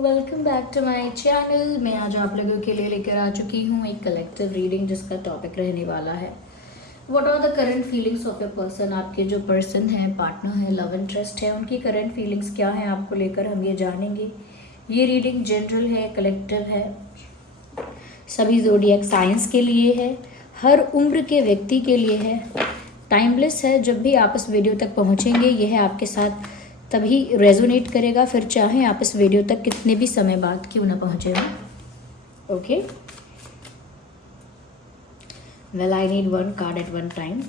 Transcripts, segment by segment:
Welcome back to my channel. मैं आज आप लोगों के लिए लेकर आ चुकी हूँ एक कलेक्टिव रीडिंग जिसका टॉपिक रहने वाला है what are the current feelings of a person. आपके जो पर्सन है, पार्टनर है, लव इंटरेस्ट है, उनकी करंट फीलिंग्स क्या हैं आपको लेकर हम ये जानेंगे। ये रीडिंग जनरल है, कलेक्टिव है, सभी ज़ोडिएक साइंस के लिए है, हर उम्र के व्यक्ति के लिए है, टाइमलेस है। जब भी आप इस वीडियो तक पहुँचेंगे यह आपके साथ तभी रेजोनेट करेगा, फिर चाहे आप इस वीडियो तक कितने भी समय बाद क्यों ना पहुँचे हो। Okay, well I need one card at one time.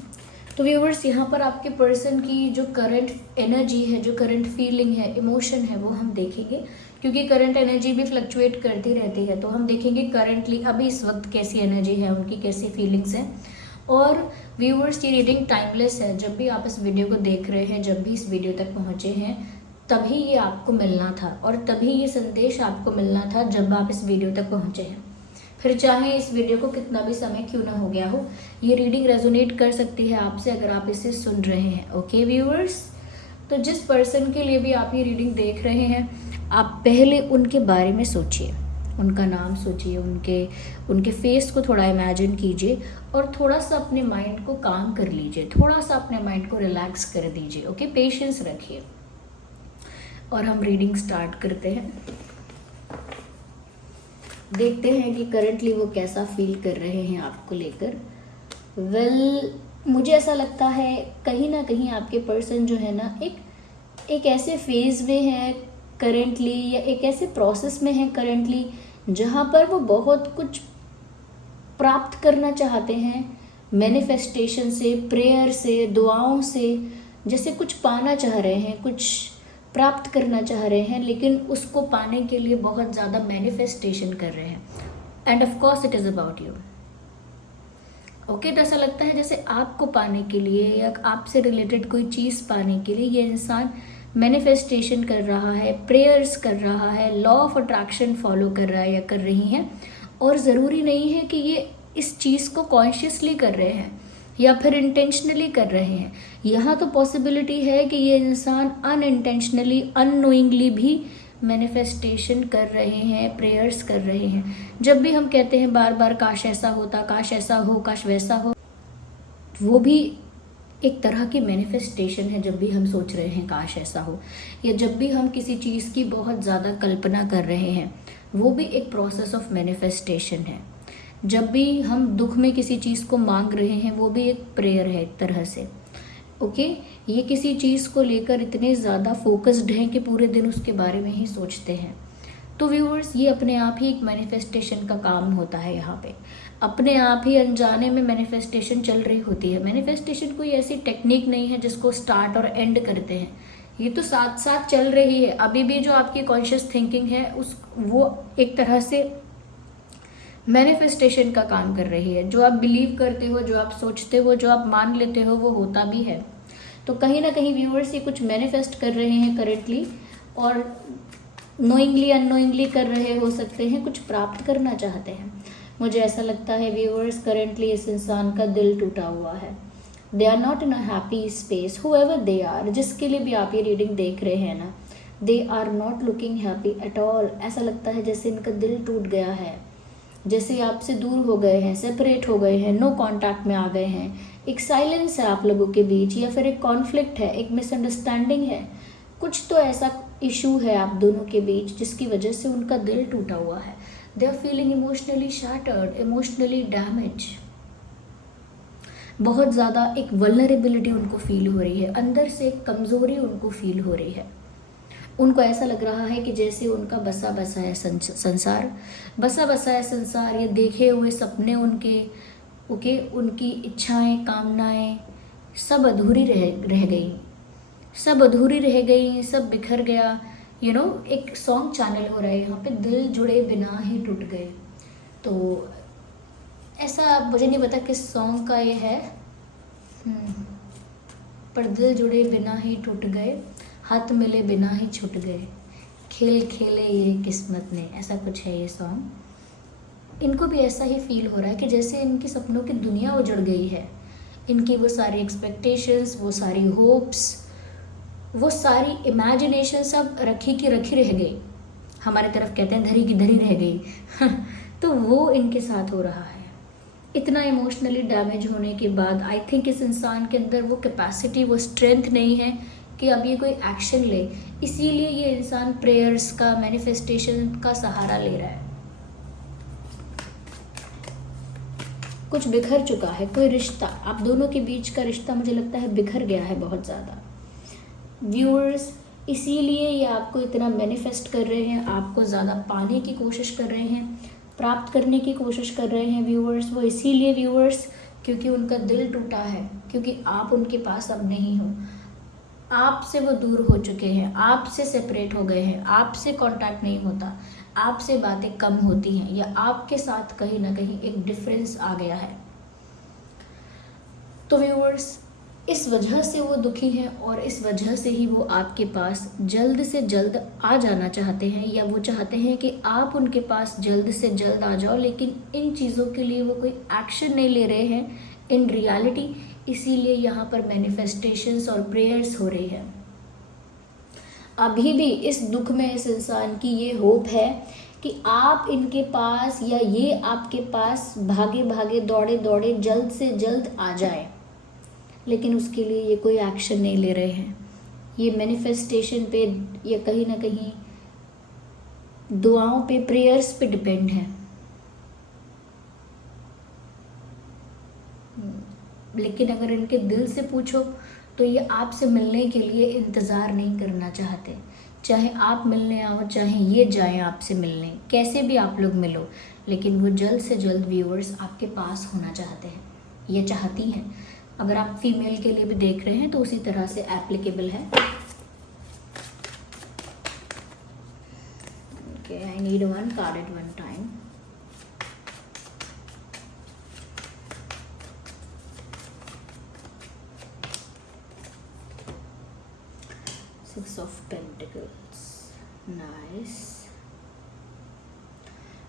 तो व्यूवर्स, यहाँ पर आपके पर्सन की जो करंट एनर्जी है, जो करंट फीलिंग है, इमोशन है, वो हम देखेंगे, क्योंकि करंट एनर्जी भी फ्लक्चुएट करती रहती है। तो हम देखेंगे करंटली अभी इस वक्त कैसी एनर्जी है, उनकी कैसी फीलिंग्स हैं। और व्यूवर्स, ये रीडिंग टाइमलेस है। जब भी आप इस वीडियो को देख रहे हैं, जब भी इस वीडियो तक पहुँचे हैं, तभी ये आपको मिलना था और तभी ये संदेश आपको मिलना था जब आप इस वीडियो तक पहुँचे हैं। फिर चाहे इस वीडियो को कितना भी समय क्यों ना हो गया हो, ये रीडिंग रेजोनेट कर सकती है आपसे अगर आप इसे सुन रहे हैं। ओके व्यूअर्स, तो जिस पर्सन के लिए भी आप ये रीडिंग देख रहे हैं, आप पहले उनके बारे में सोचिए, उनका नाम सोचिए, उनके फेस को थोड़ा इमेजिन कीजिए और थोड़ा सा अपने माइंड को काम कर लीजिए, थोड़ा सा अपने माइंड को रिलैक्स कर दीजिए। ओके, पेशेंस रखिए और हम रीडिंग स्टार्ट करते हैं। देखते हैं कि करंटली वो कैसा फील कर रहे हैं आपको लेकर। वेल, मुझे ऐसा लगता है कहीं ना कहीं आपके पर्सन जो है ना एक ऐसे फेज में है करंटली, या एक ऐसे प्रोसेस में है करंटली जहाँ पर वो बहुत कुछ प्राप्त करना चाहते हैं, मैनिफेस्टेशन से, प्रेयर से, दुआओं से, जैसे कुछ पाना चाह रहे हैं, कुछ प्राप्त करना चाह रहे हैं, लेकिन उसको पाने के लिए बहुत ज़्यादा मैनिफेस्टेशन कर रहे हैं। End of course it is about you. Okay, तो ऐसा लगता है जैसे आपको पाने के लिए या आपसे रिलेटेड कोई चीज़ पाने के लिए ये इंसान मैनिफेस्टेशन कर रहा है, प्रेयर्स कर रहा है, लॉ ऑफ अट्रैक्शन फॉलो कर रहा है या कर रही हैं। और ज़रूरी नहीं है कि ये इस चीज़ को कॉन्शियसली कर रहे हैं या फिर इंटेंशनली कर रहे हैं। यहाँ तो पॉसिबिलिटी है कि ये इंसान अनइंटेंशनली, अननोइंगली भी मैनिफेस्टेशन कर रहे हैं, प्रेयर्स कर रहे हैं। जब भी हम कहते हैं बार बार काश ऐसा होता, काश ऐसा हो, काश वैसा हो, वो भी एक तरह की मैनिफेस्टेशन है। जब भी हम सोच रहे हैं काश ऐसा हो, या जब भी हम किसी चीज़ की बहुत ज़्यादा कल्पना कर रहे हैं, वो भी एक प्रोसेस ऑफ मैनिफेस्टेशन है। जब भी हम दुख में किसी चीज़ को मांग रहे हैं, वो भी एक प्रेयर है एक तरह से। ओके, ये किसी चीज़ को लेकर इतने ज़्यादा फोकस्ड हैं कि पूरे दिन उसके बारे में ही सोचते हैं। तो व्यूअर्स, ये अपने आप ही एक मैनिफेस्टेशन का काम होता है। यहाँ पे अपने आप ही अनजाने में मैनिफेस्टेशन चल रही होती है। मैनिफेस्टेशन कोई ऐसी टेक्निक नहीं है जिसको स्टार्ट और एंड करते हैं, ये तो साथ साथ चल रही है। अभी भी जो आपकी कॉन्शियस थिंकिंग है वो एक तरह से मैनिफेस्टेशन का काम कर रही है। जो आप बिलीव करते हो, जो आप सोचते हो, जो आप मान लेते हो, वो होता भी है। तो कहीं ना कहीं व्यूअर्स ये कुछ मैनिफेस्ट कर रहे हैं करेंटली, और नोइंगली अननोइंगली कर रहे हो सकते हैं, कुछ प्राप्त करना चाहते हैं। मुझे ऐसा लगता है व्यूअर्स, करेंटली इस इंसान का दिल टूटा हुआ है। They are not in a happy space, however they are, जिसके लिए भी आप ये रीडिंग देख रहे हैं ना, they are not looking happy at all. ऐसा लगता है जैसे इनका दिल टूट गया है, जैसे आपसे दूर हो गए हैं, सेपरेट हो गए हैं, नो कांटेक्ट में आ गए हैं। एक साइलेंस है आप लोगों के बीच, या फिर एक कॉन्फ्लिक्ट है, एक मिसअंडरस्टैंडिंग है, कुछ तो ऐसा इशू है आप दोनों के बीच जिसकी वजह से उनका दिल टूटा हुआ है। They are feeling emotionally shattered, emotionally damage. बहुत ज़्यादा एक वल्नरेबिलिटी उनको फील हो रही है, अंदर से एक कमज़ोरी उनको फील हो रही है। उनको ऐसा लग रहा है कि जैसे उनका बसा बसा है संसार, बसा बसा है संसार, ये देखे हुए सपने उनकी इच्छाएं, कामनाएं सब अधूरी रह गई, सब अधूरी रह गई, सब बिखर गया। एक सॉन्ग चैनल हो रहा है यहाँ पे, दिल जुड़े बिना ही टूट गए। तो ऐसा मुझे नहीं पता किस सॉन्ग का ये है, पर दिल जुड़े बिना ही टूट गए, हाथ मिले बिना ही छूट गए, खेल खेले ये किस्मत ने, ऐसा कुछ है ये सॉन्ग। इनको भी ऐसा ही फील हो रहा है कि जैसे इनकी सपनों की दुनिया उजड़ गई है। इनकी वो सारी एक्सपेक्टेशंस, वो सारी होप्स, वो सारी इमेजिनेशन सब रखी की रखी रह गई। हमारे तरफ कहते हैं धरी की धरी रह गई तो वो इनके साथ हो रहा है। इतना इमोशनली डैमेज होने के बाद आई थिंक इस इंसान के अंदर वो कैपेसिटी, वो स्ट्रेंथ नहीं है कि अब ये कोई एक्शन ले, इसीलिए ये इंसान प्रेयर्स का, मैनिफेस्टेशन का सहारा ले रहा है। कुछ बिखर चुका है, कोई रिश्ता, आप दोनों के बीच का रिश्ता मुझे लगता है बिखर गया है बहुत ज़्यादा। व्यूअर्स, इसीलिए ये आपको इतना मैनिफेस्ट कर रहे हैं, आपको ज़्यादा पाने की कोशिश कर रहे हैं, प्राप्त करने की कोशिश कर रहे हैं व्यूअर्स। वो इसीलिए व्यूअर्स क्योंकि उनका दिल टूटा है, क्योंकि आप उनके पास अब नहीं हो, आपसे वो दूर हो चुके हैं, आपसे सेपरेट हो गए हैं, आपसे कांटेक्ट नहीं होता, आपसे बातें कम होती हैं, या आपके साथ कहीं ना कहीं एक डिफरेंस आ गया है। तो व्यूअर्स, इस वजह से वो दुखी हैं और इस वजह से ही वो आपके पास जल्द से जल्द आ जाना चाहते हैं, या वो चाहते हैं कि आप उनके पास जल्द से जल्द आ जाओ, लेकिन इन चीज़ों के लिए वो कोई एक्शन नहीं ले रहे हैं इन रियलिटी। इसीलिए यहाँ पर मैनिफेस्टेशंस और प्रेयर्स हो रही है। अभी भी इस दुख में इस इंसान की ये होप है कि आप इनके पास, या ये आपके पास भागे भागे दौड़े दौड़े जल्द से जल्द आ जाए, लेकिन उसके लिए ये कोई एक्शन नहीं ले रहे हैं। ये मैनिफेस्टेशन पे या कहीं ना कहीं दुआओं पे, प्रेयर्स पे डिपेंड है। लेकिन अगर इनके दिल से पूछो तो ये आपसे मिलने के लिए इंतज़ार नहीं करना चाहते। चाहे आप मिलने आओ, चाहे ये जाएं आपसे मिलने, कैसे भी आप लोग मिलो, लेकिन वो जल्द से जल्द व्यूअर्स आपके पास होना चाहते हैं, ये चाहती हैं। अगर आप फीमेल के लिए भी देख रहे हैं तो उसी तरह से एप्लीकेबल है। Okay, I need one card at one time. Six of pentacles, nice.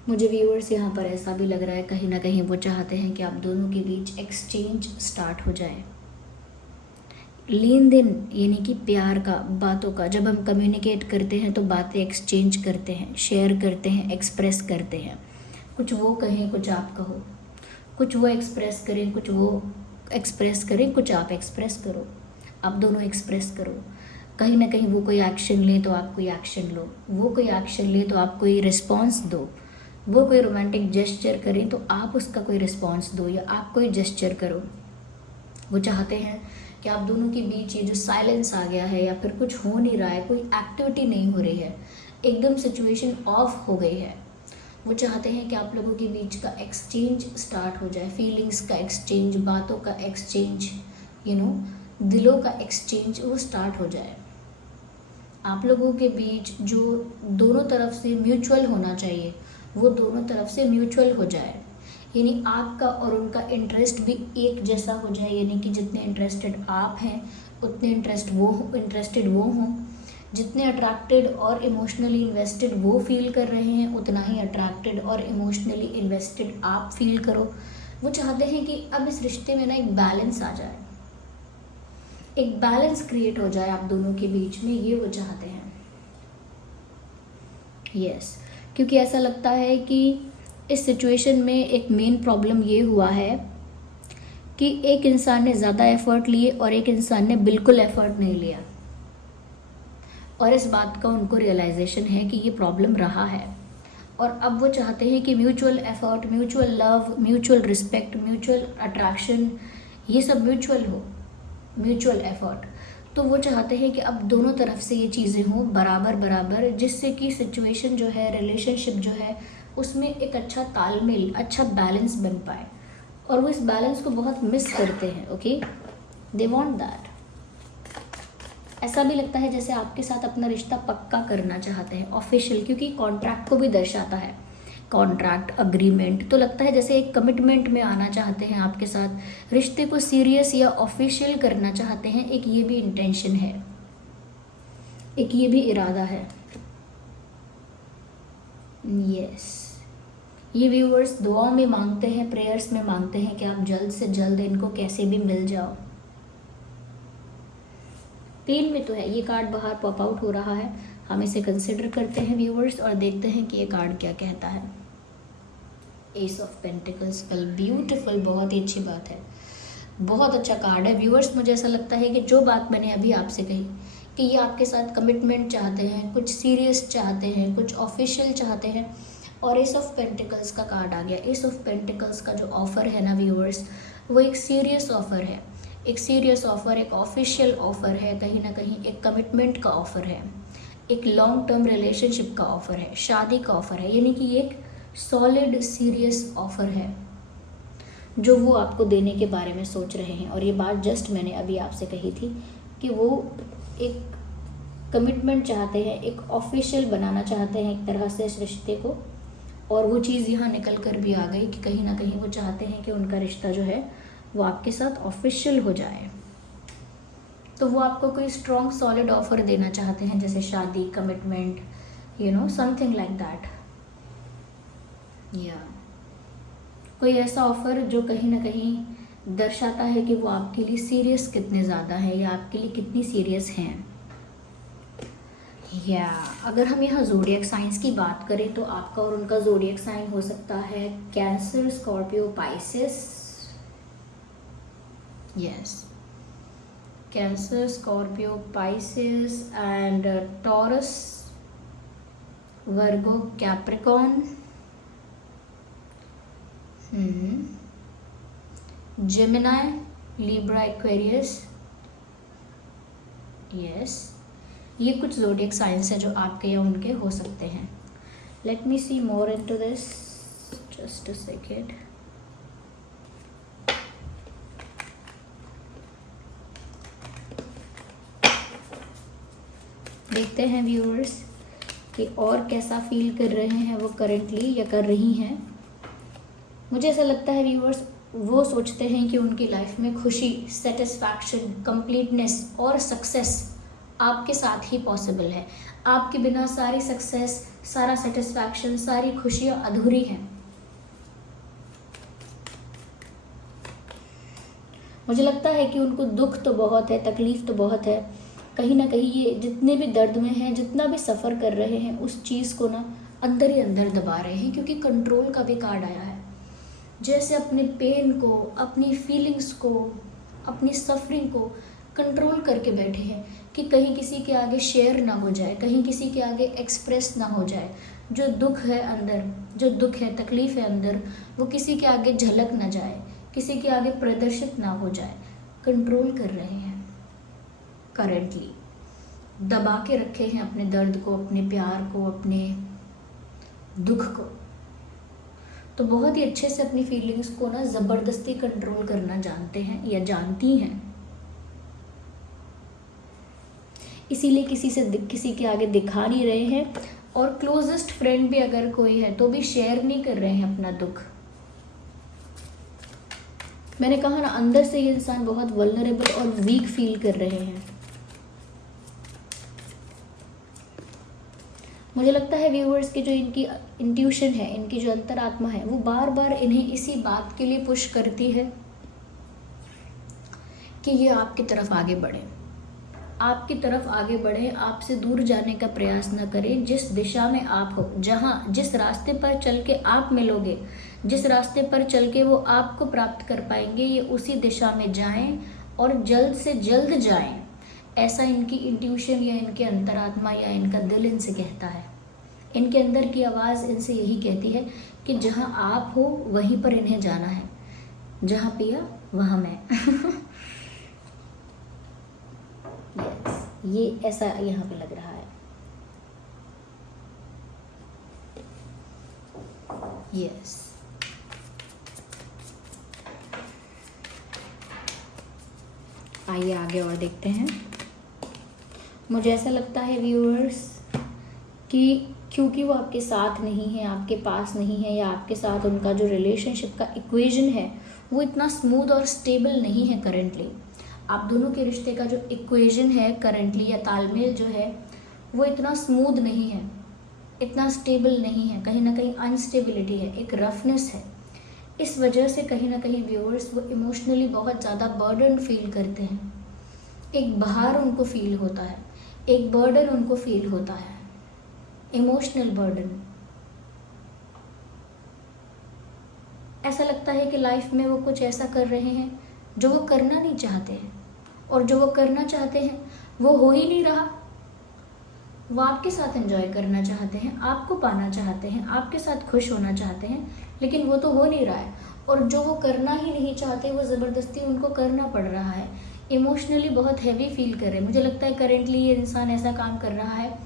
मुझे व्यूअर्स यहाँ पर ऐसा भी लग रहा है कहीं ना कहीं वो चाहते हैं कि आप दोनों के बीच एक्सचेंज स्टार्ट हो जाए, लेन देन, यानी कि प्यार का, बातों का। जब हम कम्युनिकेट करते हैं तो बातें एक्सचेंज करते हैं, शेयर करते हैं, एक्सप्रेस करते हैं। कुछ वो कहें, कुछ आप कहो, कुछ वो एक्सप्रेस करें, कुछ वो एक्सप्रेस करें, कुछ आप एक्सप्रेस करो, आप दोनों एक्सप्रेस करो। कहीं ना कहीं वो कोई एक्शन ले तो आप कोई एक्शन लो, वो कोई एक्शन ले तो आप कोई रिस्पॉन्स दो, वो कोई रोमांटिक जेस्चर करे तो आप उसका कोई रिस्पॉन्स दो, या आप कोई जेस्चर करो। वो चाहते हैं कि आप दोनों के बीच ये जो साइलेंस आ गया है, या फिर कुछ हो नहीं रहा है, कोई एक्टिविटी नहीं हो रही है, एकदम सिचुएशन ऑफ हो गई है, वो चाहते हैं कि आप लोगों के बीच का एक्सचेंज स्टार्ट हो जाए, फीलिंग्स का एक्सचेंज, बातों का एक्सचेंज, दिलों का एक्सचेंज वो स्टार्ट हो जाए। आप लोगों के बीच जो दोनों तरफ से म्यूचुअल होना चाहिए वो दोनों तरफ से म्यूचुअल हो जाए, यानी आपका और उनका इंटरेस्ट भी एक जैसा हो जाए, यानी कि जितने इंटरेस्टेड आप हैं उतने इंटरेस्टेड वो हों, जितने अट्रैक्टेड और इमोशनली इन्वेस्टेड वो फील कर रहे हैं उतना ही अट्रैक्टेड और इमोशनली इन्वेस्टेड आप फील करो। वो चाहते हैं कि अब इस रिश्ते में ना एक बैलेंस आ जाए, एक बैलेंस क्रिएट हो जाए आप दोनों के बीच में, ये वो चाहते हैं। यस, क्योंकि ऐसा लगता है कि इस सिचुएशन में एक मेन प्रॉब्लम ये हुआ है कि एक इंसान ने ज़्यादा एफर्ट लिए और एक इंसान ने बिल्कुल एफर्ट नहीं लिया, और इस बात का उनको रियलाइजेशन है कि ये प्रॉब्लम रहा है, और अब वो चाहते हैं कि mutual effort, mutual love, mutual respect, mutual attraction, ये सब म्यूचुअल हो, म्यूचुअल एफर्ट। तो वो चाहते हैं कि अब दोनों तरफ से ये चीज़ें हों बराबर बराबर, जिससे कि सिचुएशन जो है, रिलेशनशिप जो है, उसमें एक अच्छा तालमेल, अच्छा बैलेंस बन पाए, और वो इस बैलेंस को बहुत मिस करते हैं। Okay, they want that. ऐसा भी लगता है जैसे आपके साथ अपना रिश्ता पक्का करना चाहते हैं, ऑफिशियल, क्योंकि कॉन्ट्रैक्ट को भी दर्शाता है, कॉन्ट्रैक्ट, अग्रीमेंट, तो लगता है जैसे एक कमिटमेंट में आना चाहते हैं आपके साथ, रिश्ते को सीरियस या ऑफिशियल करना चाहते हैं। एक ये भी इंटेंशन है, एक ये भी इरादा है। यस, ये व्यूअर्स दुआओं में मांगते हैं, प्रेयर्स में मांगते हैं कि आप जल्द से जल्द इनको कैसे भी मिल जाओ। पेन में तो है, ये कार्ड बाहर पॉप आउट हो रहा है, हम इसे कंसिडर करते हैं व्यूअर्स और देखते हैं कि ये कार्ड क्या कहता है। S of pentacles, well beautiful, बहुत ही अच्छी बात है, बहुत अच्छा कार्ड है व्यूअर्स। मुझे ऐसा लगता है कि जो बात मैंने अभी आपसे कही कि ये आपके साथ कमिटमेंट चाहते हैं, कुछ सीरियस चाहते हैं, कुछ ऑफिशियल चाहते हैं, और एस ऑफ पेंटिकल्स का कार्ड आ गया। एस ऑफ पेंटिकल्स का जो ऑफ़र है ना व्यूअर्स, वो एक सीरियस ऑफ़र है, एक सीरियस ऑफ़र, एक ऑफिशियल ऑफ़र है, कहीं ना कहीं एक कमिटमेंट का ऑफ़र है, एक लॉन्ग टर्म रिलेशनशिप का ऑफ़र है, शादी का ऑफ़र है, यानी कि एक सॉलिड सीरियस ऑफ़र है जो वो आपको देने के बारे में सोच रहे हैं। और ये बात जस्ट मैंने अभी आपसे कही थी कि वो एक कमिटमेंट चाहते हैं, एक ऑफिशियल बनाना चाहते हैं एक तरह से इस रिश्ते को, और वो चीज़ यहाँ निकल कर भी आ गई कि कहीं ना कहीं वो चाहते हैं कि उनका रिश्ता जो है वो आपके साथ ऑफिशियल हो जाए। तो वो आपको कोई स्ट्रॉन्ग सॉलिड ऑफर देना चाहते हैं, जैसे शादी, कमिटमेंट, समथिंग लाइक दैट, या कोई ऐसा ऑफर जो कहीं ना कहीं दर्शाता है कि वो आपके लिए सीरियस कितने ज़्यादा है या आपके लिए कितनी सीरियस हैं। या अगर हम यहाँ ज़ोडिएक साइंस की बात करें तो आपका और उनका ज़ोडिएक साइन हो सकता है cancer, Scorpio, Pisces. Yes, cancer, Scorpio, Pisces and taurus, Virgo, Capricorn, Gemini, Libra, Aquarius. Yes, ये कुछ ज़ोडिएक साइंस है जो आपके या उनके हो सकते हैं। Let me see more into this, just a second. देखते हैं व्यूअर्स कि और कैसा फील कर रहे हैं वो करेंटली या कर रही हैं। मुझे ऐसा लगता है व्यूअर्स, वो सोचते हैं कि उनकी लाइफ में खुशी, सेटिस्फैक्शन, कंप्लीटनेस और सक्सेस आपके साथ ही पॉसिबल है। आपके बिना सारी सक्सेस, सारा सेटिस्फैक्शन, सारी खुशियाँ अधूरी हैं। मुझे लगता है कि उनको दुख तो बहुत है, तकलीफ तो बहुत है, कहीं ना कहीं ये जितने भी दर्द में हैं, जितना भी सफ़र कर रहे हैं, उस चीज़ को ना अंदर ही अंदर दबा रहे हैं, क्योंकि कंट्रोल का भी कार्ड आया है। जैसे अपने पेन को, अपनी फीलिंग्स को, अपनी सफरिंग को कंट्रोल करके बैठे हैं कि कहीं किसी के आगे शेयर ना हो जाए, कहीं किसी के आगे एक्सप्रेस ना हो जाए। जो दुख है अंदर, जो दुख है, तकलीफ़ है अंदर, वो किसी के आगे झलक ना जाए, किसी के आगे प्रदर्शित ना हो जाए। कंट्रोल कर रहे हैं, करेंटली दबा के रखे हैं अपने दर्द को, अपने प्यार को, अपने दुख को। तो बहुत ही अच्छे से अपनी फीलिंग्स को ना ज़बरदस्ती कंट्रोल करना जानते हैं या जानती हैं। इसीलिए किसी के आगे दिखा नहीं रहे हैं, और क्लोजेस्ट फ्रेंड भी अगर कोई है तो भी शेयर नहीं कर रहे हैं अपना दुख। मैंने कहा ना, अंदर से ये इंसान बहुत वल्नरेबल और वीक फील कर रहे हैं। मुझे लगता है व्यूअर्स की जो इनकी इंट्यूशन है, इनकी जो अंतरात्मा है, वो बार बार इन्हें इसी बात के लिए पुश करती है कि ये आपकी तरफ आगे बढ़े, आपकी तरफ आगे बढ़े, आपसे दूर जाने का प्रयास न करें। जिस दिशा में आप हो, जहाँ जिस रास्ते पर चल के आप मिलोगे, जिस रास्ते पर चल के वो आपको प्राप्त कर पाएंगे, ये उसी दिशा में जाएं और जल्द से जल्द जाएं। ऐसा इनकी इंट्यूशन या इनके अंतरात्मा या इनका दिल इनसे कहता है। इनके अंदर की आवाज़ इनसे यही कहती है कि जहाँ आप हो वहीं पर इन्हें जाना है, जहाँ पिया वहाँ मैं। yes, ये ऐसा यहाँ पे लग रहा है। यस, आइए आगे और देखते हैं। मुझे ऐसा लगता है व्यूअर्स कि क्योंकि वो आपके साथ नहीं है, आपके पास नहीं है, या आपके साथ उनका जो रिलेशनशिप का इक्वेशन है वो इतना स्मूथ और स्टेबल नहीं है करेंटली। आप दोनों के रिश्ते का जो इक्वेशन है करेंटली, या तालमेल जो है, वो इतना स्मूथ नहीं है, इतना स्टेबल नहीं है, कहीं ना कहीं अनस्टेबिलिटी है, एक रफनेस है। इस वजह से कहीं ना कहीं व्यूअर्स वो इमोशनली बहुत ज़्यादा बर्डन फील करते हैं। एक भार उनको फील होता है, एक बर्डन उनको फील होता है। Emotional burden. ऐसा लगता है कि लाइफ में वो कुछ ऐसा कर रहे हैं जो वो करना नहीं चाहते हैं, और जो वो करना चाहते हैं वो हो ही नहीं रहा। वो आपके साथ एंजॉय करना चाहते हैं, आपको पाना चाहते हैं, आपके साथ खुश होना चाहते हैं, लेकिन वो तो हो नहीं रहा है। और जो वो करना ही नहीं चाहते वो ज़बरदस्ती उनको करना पड़ रहा है। इमोशनली बहुत हैवी फील कर रहे हैं। मुझे लगता है करेंटली ये इंसान ऐसा काम कर रहा है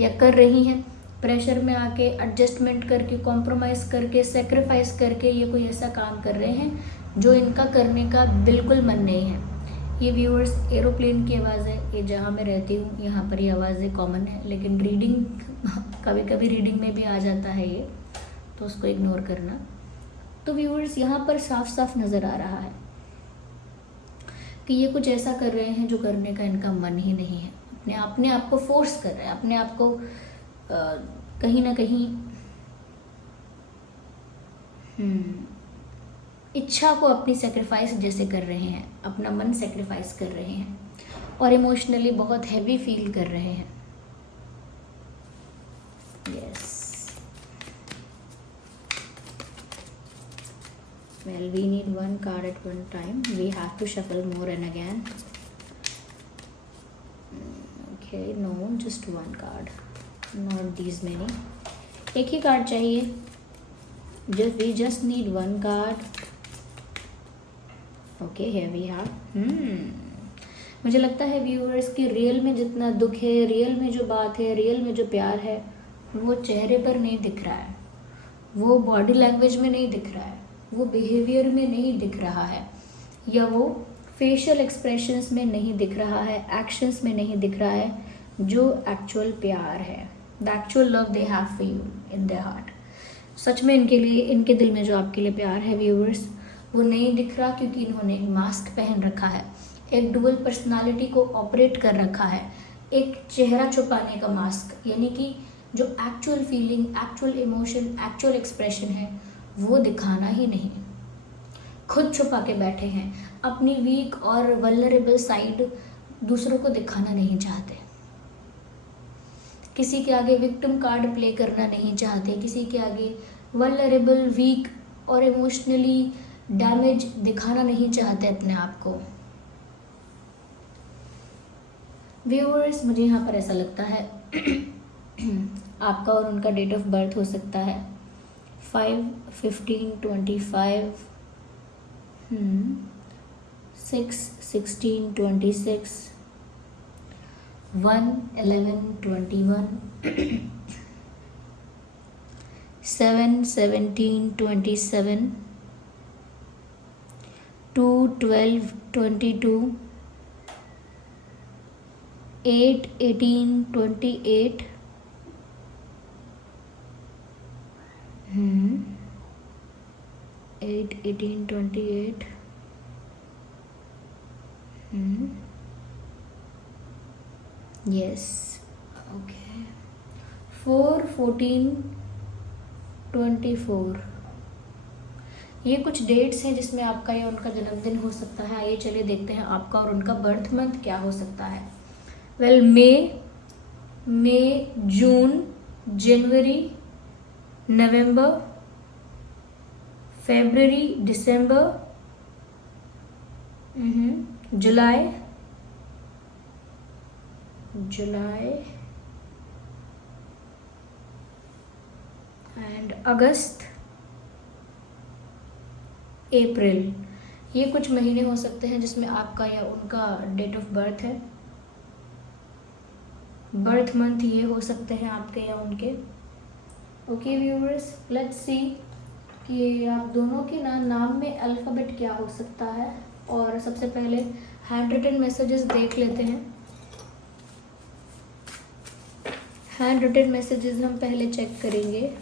या कर रही हैं, प्रेशर में आके एडजस्टमेंट करके, कॉम्प्रोमाइज़ करके, सेक्रीफाइस करके ये कोई ऐसा काम कर रहे हैं जो इनका करने का बिल्कुल मन नहीं है। ये व्यूअर्स, एरोप्लेन की आवाज़ है। ये जहाँ मैं रहती हूँ यहाँ पर ये आवाज़ें कॉमन है, लेकिन रीडिंग कभी कभी रीडिंग में भी आ जाता है ये, तो उसको इग्नोर करना। तो व्यूअर्स, यहाँ पर साफ साफ नज़र आ रहा है कि ये कुछ ऐसा कर रहे हैं जो करने का इनका मन ही नहीं है। अपने आप को फोर्स कर रहे हैं, अपने आप को कहीं ना कहीं इच्छा को अपनी सेक्रीफाइस जैसे कर रहे हैं, अपना मन सेक्रीफाइस कर रहे हैं, और इमोशनली बहुत हैवी फील कर रहे हैं। Yes, well, we need one card at one time. We have to shuffle more and again. Okay, no, just one card, not these many. एक ही कार्ड चाहिए। We just need one card. Okay, here we have मुझे लगता है viewers कि real में जितना दुख है, रियल में जो बात है, रियल में जो प्यार है, वो चेहरे पर नहीं दिख रहा है, वो बॉडी लैंग्वेज में नहीं दिख रहा है, वो बिहेवियर में नहीं दिख रहा है, या वो फेशियल एक्सप्रेशंस में नहीं दिख रहा है, एक्शंस में नहीं दिख रहा है, जो एक्चुअल प्यार है, the actual love they have for you in their heart. सच में इनके लिए, इनके दिल में जो आपके लिए प्यार है व्यूअर्स, वो नहीं दिख रहा, क्योंकि इन्होंने एक मास्क पहन रखा है, एक डुअल पर्सनालिटी को ऑपरेट कर रखा है, एक चेहरा छुपाने का मास्क, यानी कि जो actual feeling, actual emotion, actual expression है वो दिखाना ही नहीं, खुद छुपा के बैठे हैं। अपनी वीक और वल्नरेबल साइड दूसरों को दिखाना नहीं चाहते, किसी के आगे विक्टिम कार्ड प्ले करना नहीं चाहते, किसी के आगे वल्नरेबल, वीक और इमोशनली डैमेज दिखाना नहीं चाहते अपने आप को। व्यूअर्स, मुझे यहाँ पर ऐसा लगता है आपका और उनका डेट ऑफ बर्थ हो सकता है 5/15/25, 6/16/26, 1/11/21, 7/17/27, 2/12/22, 8/18/28, 8/18/28, yes, okay, 4/14/24। ये कुछ डेट्स हैं जिसमें आपका या उनका जन्मदिन हो सकता है। आइए चलिए देखते हैं आपका और उनका बर्थ मंथ क्या हो सकता है। Well, May, June, January, November, February, December, July and August, April. ये कुछ महीने हो सकते हैं जिसमें आपका या उनका डेट ऑफ बर्थ है। बर्थ मंथ ये हो सकते हैं आपके या उनके। ओके व्यूअर्स, लेट्स सी कि आप दोनों के नाम में अल्फ़ाबेट क्या हो सकता है। और सबसे पहले हैंड रिटन मैसेजेस देख लेते हैं। हैंड रिटन मैसेजेस हम पहले चेक करेंगे।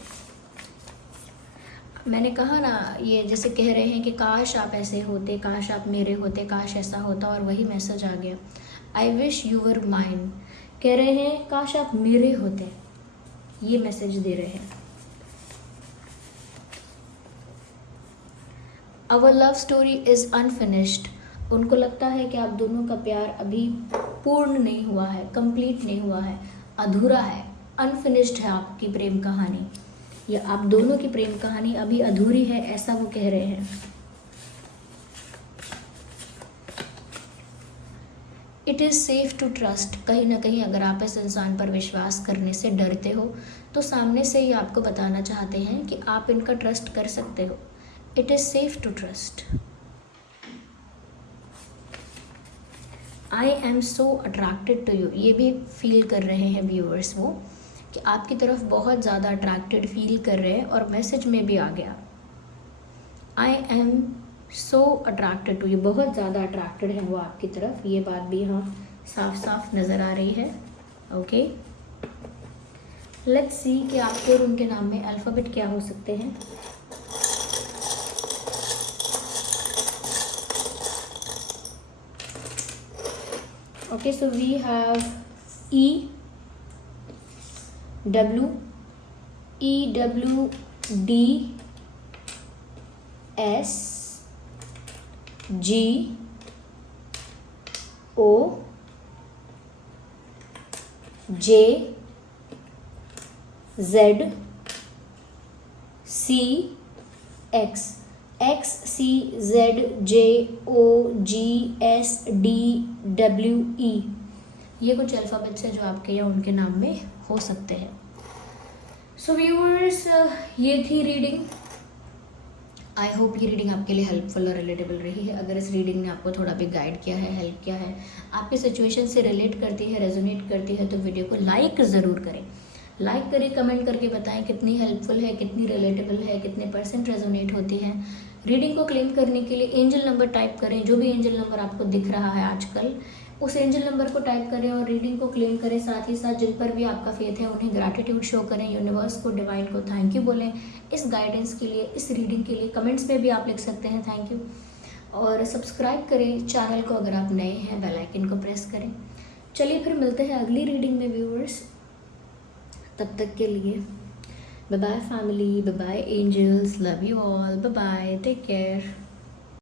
मैंने कहा ना, ये जैसे कह रहे हैं कि काश आप ऐसे होते, काश आप मेरे होते, काश ऐसा होता, और वही मैसेज आ गया। I wish you were mine. कह रहे हैं काश आप मेरे होते, ये मैसेज दे रहे हैं। Our love story is unfinished. उनको लगता है कि आप दोनों का प्यार अभी पूर्ण नहीं हुआ है, कंप्लीट नहीं हुआ है, अधूरा है। अनफिनिश्ड है आपकी प्रेम कहानी, या आप दोनों की प्रेम कहानी अभी अधूरी है, ऐसा वो कह रहे हैं। It is safe to trust, कहीं ना कहीं अगर आप इस इंसान पर विश्वास करने से डरते हो तो सामने से ही आपको बताना चाहते हैं कि आप इनका ट्रस्ट कर सकते हो। It is safe to trust. I am so attracted to you, ये भी फील कर रहे हैं व्यूअर्स वो, कि आपकी तरफ बहुत ज़्यादा अट्रैक्टेड फील कर रहे हैं, और मैसेज में भी आ गया I am so attracted to you, बहुत ज़्यादा अट्रैक्टेड है वो आपकी तरफ, ये बात भी यहाँ साफ साफ नज़र आ रही है। ओके, लेट्स सी कि आपके और उनके नाम में अल्फ़ाबेट क्या हो सकते हैं। Okay, so we have E W D S G O J Z C X, X C Z J O G S D W E, ये कुछ अल्फ़ाबेट्स हैं जो आपके या उनके नाम में हो सकते हैं। सो व्यूअर्स, ये थी रीडिंग। आई होप ये रीडिंग आपके लिए हेल्पफुल और रिलेटेबल रही है। अगर इस रीडिंग ने आपको थोड़ा भी गाइड किया है, हेल्प किया है, आपकी सिचुएशन से रिलेट करती है, रेजोनेट करती है, तो वीडियो को लाइक ज़रूर करें। लाइक करें, कमेंट करके बताएं कितनी हेल्पफुल है, कितनी रिलेटेबल है, कितने % रेजोनेट होती है। रीडिंग को क्लेम करने के लिए एंजल नंबर टाइप करें, जो भी एंजल नंबर आपको दिख रहा है आजकल, उस एंजल नंबर को टाइप करें और रीडिंग को क्लेम करें। साथ ही साथ जिन पर भी आपका फेथ है उन्हें ग्रैटिट्यूड शो करें, यूनिवर्स को, डिवाइन को थैंक यू बोलें इस गाइडेंस के लिए, इस रीडिंग के लिए। कमेंट्स में भी आप लिख सकते हैं थैंक यू, और सब्सक्राइब करें चैनल को अगर आप नए हैं, बेल आइकन को प्रेस करें। चलिए फिर मिलते हैं अगली रीडिंग में व्यूअर्स, तब तक के लिए bye bye family, bye bye angels, love you all, bye bye, take care.